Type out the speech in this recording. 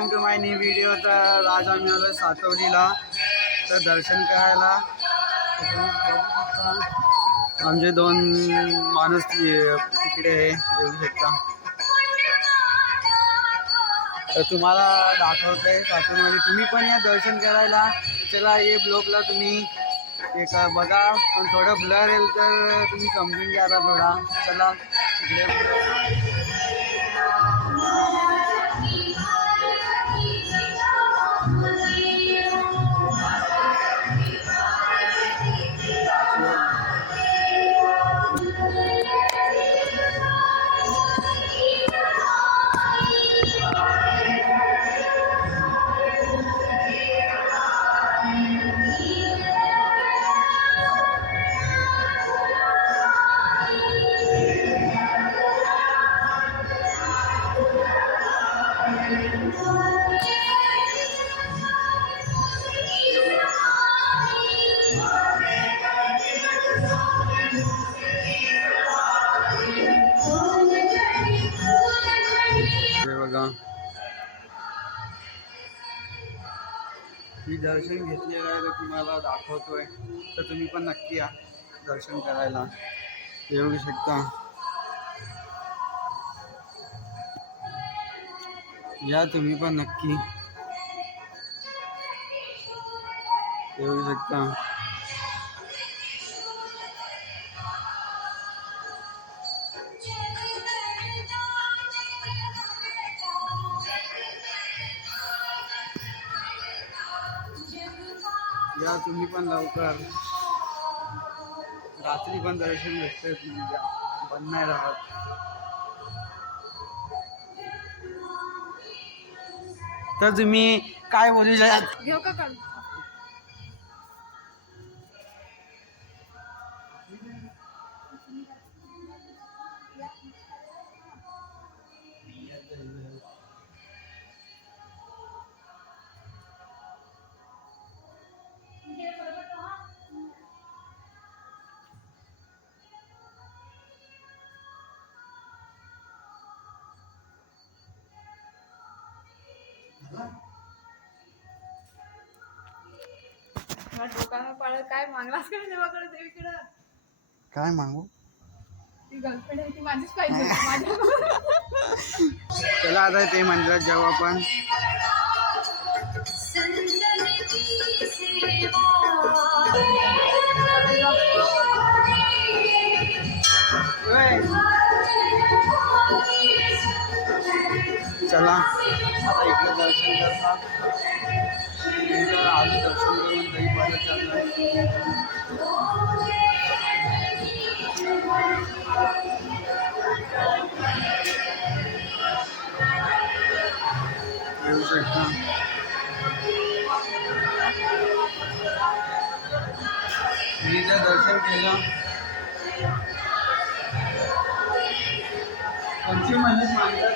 Welcome to my new video. तर आज आम्ही आलो सातवलीला तर दर्शन करायला. आमचे दोन माणूस तिकडे येऊ शकता. तर तुम्हाला दाखवतोय सातवलीमध्ये, तुम्ही पण या दर्शन करायला. चला ये ब्लॉगला तुम्ही एक बघा, पण थोडं ब्लर येईल तर तुम्ही समजून घ्या थोडा. चला तिकडे बघा. मी दर्शन घेतलेलं आहे तर तुम्हाला दाखवतोय, तर तुम्ही पण नक्की या दर्शन करायला. येऊ शकता. या तुम्ही पण नक्की येऊ शकता. या तुम्ही पण लवकर. रात्री पण दर्शन भेटते, बंद नाही राहत. तर तुम्ही काय बोलू शकता? घेऊ का काढून? दुकानात पाळत काय मागलास का देवाकडे देवीकडं? काय मागू? ती गर्लफ्रेंड आहे ती माझीच पाहिजे. चला आता ते मंदिरात जाऊ आपण. चला आता इकडे दर्शन करतात. आधी दर्शन करून काही परत जाणार. येऊ शकता. मी जर दर्शन केलं कोणती म्हणजे मानतात